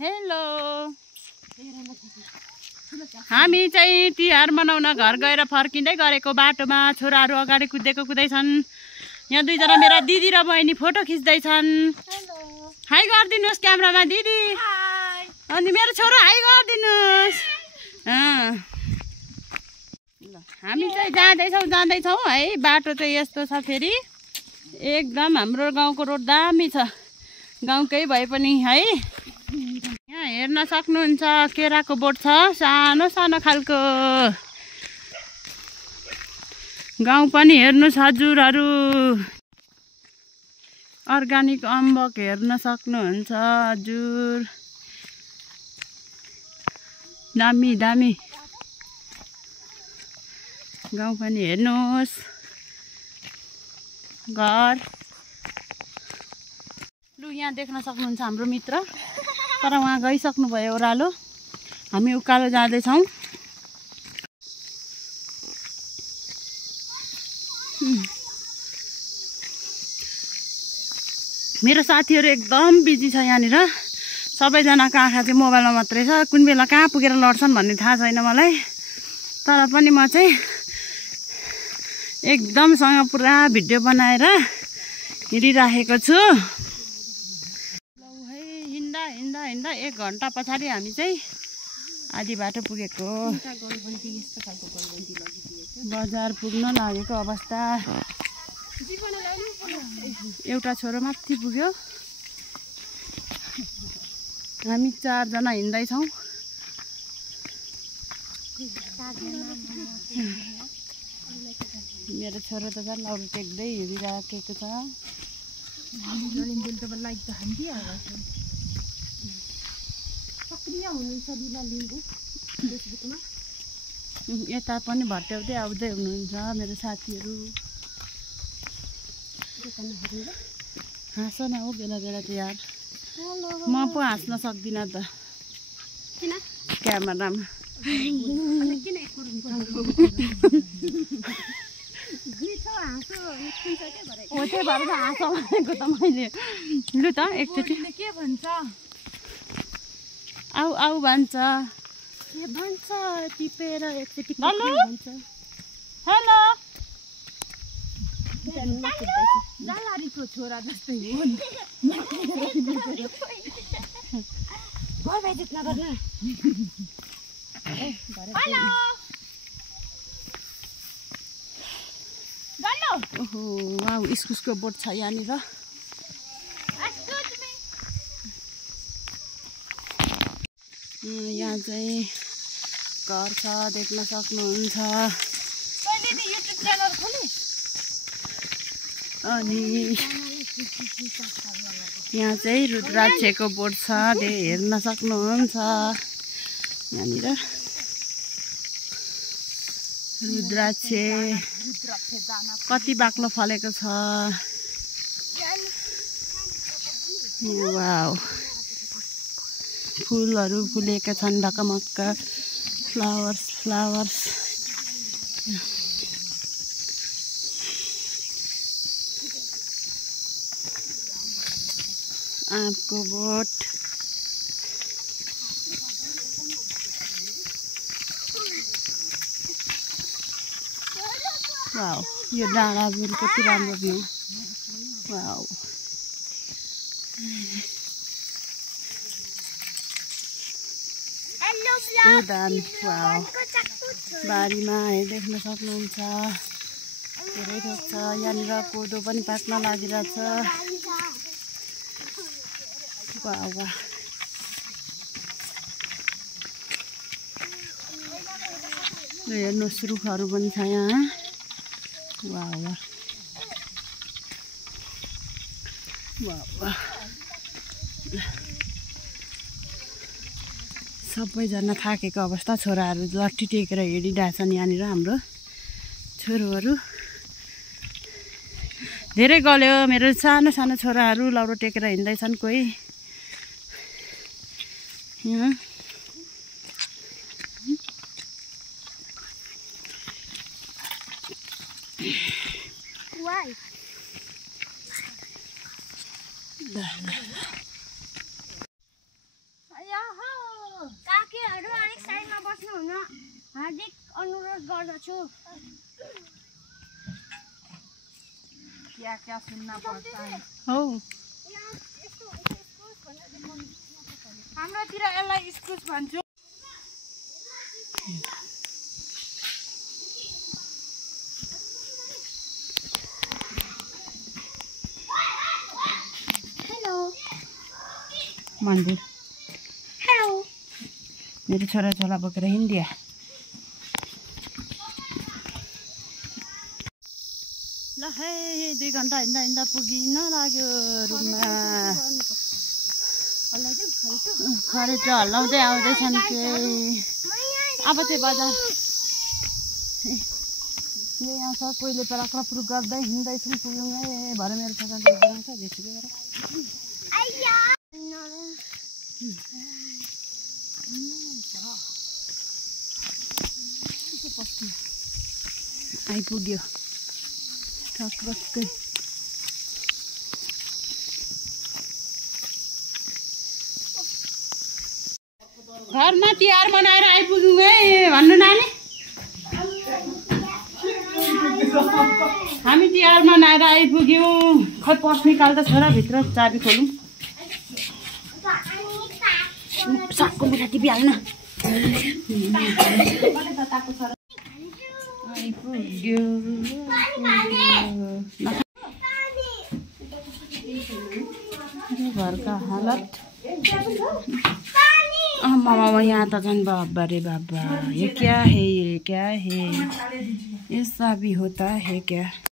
Hello हामी चाहिँ तिहार मनाउन घर गएर फर्किँदै गरेको बाटोमा छोराहरू अगाडि कुदेको कुदैछन्। यहाँ दुईजना मेरा दिदी र बहिनी फोटो खिच्दैछन्। हाई गरिदिनुहोस् क्यामेरामा दिदी। अनि मेरो छोरा हाई गरिदिनुहोस्। हामी चाहिँ जाँदैछौँ है। बाटो चाहिँ यस्तो छ फेरि एकदम हाम्रो गाउँको रोड दामी छ। गाउँकै भए पनि है। यहाँ हेर्न सक्नुहुन्छ केराको बोट छ सानो सानो खालको। गाउँ पनि हेर्नुहोस् हजुरहरू। अर्ग्यानिक अम्बक हेर्न सक्नुहुन्छ हजुर। दामी दामी गाउँ पनि हेर्नुहोस्। घर लु यहाँ देख्न सक्नुहुन्छ हाम्रो मित्र, तर उहाँ गइसक्नु भयो ओह्रालो। हामी उकालो जाँदैछौँ। मेरो साथीहरू एकदम बिजी छ यहाँनिर। सबैजनाको आँखा चाहिँ मोबाइलमा मात्रै छ। कुन बेला कहाँ पुगेर लड्छन् भन्ने थाहा छैन मलाई। तर पनि म चाहिँ एकदमसँग पुरा भिडियो बनाएर हिँडिराखेको छु। हिँड्दा हिँड्दा हिँड्दा 1 घन्टा पछाडि हामी चाहिँ आधी बाटो पुगेको। बजार पुग्न लागेको अवस्था। एउटा छोरो माथि पुग्यो। हामी 4 जना हिँड्दैछौँ। मेरो छोरो त झन् अरू टेक्दै हिँडिराखेको छ। यता पनि भट्याउँदै आउँदै हुनुहुन्छ मेरो साथीहरू। हाँस न हो बेला बेला त यार। म पो हाँस्न सक्दिनँ त क्यामेरामा। त्यही भएर त हाँस भनेको त मैले। लु त एकचोटि के भन्छ? आउ आउ भन्छ। के भन्छ टिपेर एकचोटि भन्छ। हेलो जालारीको छोरा जस्तै हो। ओहो वाउ इस्कुसको बोट छ यहाँनिर। यहाँ चाहिँ घर छ देख्न सक्नुहुन्छ। अनि यहाँ चाहिँ रुद्राक्षको बोट छ हेर्न सक्नुहुन्छ। यहाँनिर रुद्राक्ष कति बाक्लो फलेको छ। वाउ फुलहरू फुलेका छन् ढकमक्क। Flowers flowers. आँपको बोट। वाउ यो डाँडा भ्यू कति राम्रो भ्यू। वाउ दामी। वाउ बारीमा देख्न सक्नुहुन्छ धेरै थोक छ। यहाँनिर कोदो पनि पाक्न लागिरहेछ। वाह वाह हेर्नुहोस् रुखहरू पनि छ यहाँ। वाह वाह वाह वाह। सबैजना थाकेको अवस्था। छोराहरू लट्ठी टेकेर हिँडिरहेछन् यहाँनिर हाम्रो छोरोहरू। धेरै गल्यो मेरो सानो सानो छोराहरू लौरो टेकेर हिँड्दैछन् कोही। बस्नु हुन हार्दिक अनुरोध गर्दछु। क्या सुन्ना पर्छ हौ हाम्रोतिर यसलाई इस्कुस भन्छु। हेलो मन्दिर हेलो मेरो छोरा छोला बोकेर हिँडिदिया। ल है 2 घन्टा हिँड्दा पुगिन लाग्यो रुममा। खरेटो हल्लाउँदै आउँदैछन् के अब चाहिँ बजार यही आउँछ। कोहीले पराक्रपुर गर्दै हिँड्दैछौँ पुग्यौँ है भरे मेरो छोराले बनाउँछ झिसुकै गरेर। आइपुग्यो ठक्कै। घरमा तिहार मनाएर आइपुग्यौँ है भन्नु नानी। हामी तिहार मनाएर आइपुग्यौँ। खै पर्स निकाल्दा छोराभित्र चाबी खोलौँ। सागको लुगा टिपिहाल्न आइपुग्यो। घरका हालत मामा यहाँ त झन् बाबा रे बाबा ये क्या है ये क्या है ये सा भी होता है क्या।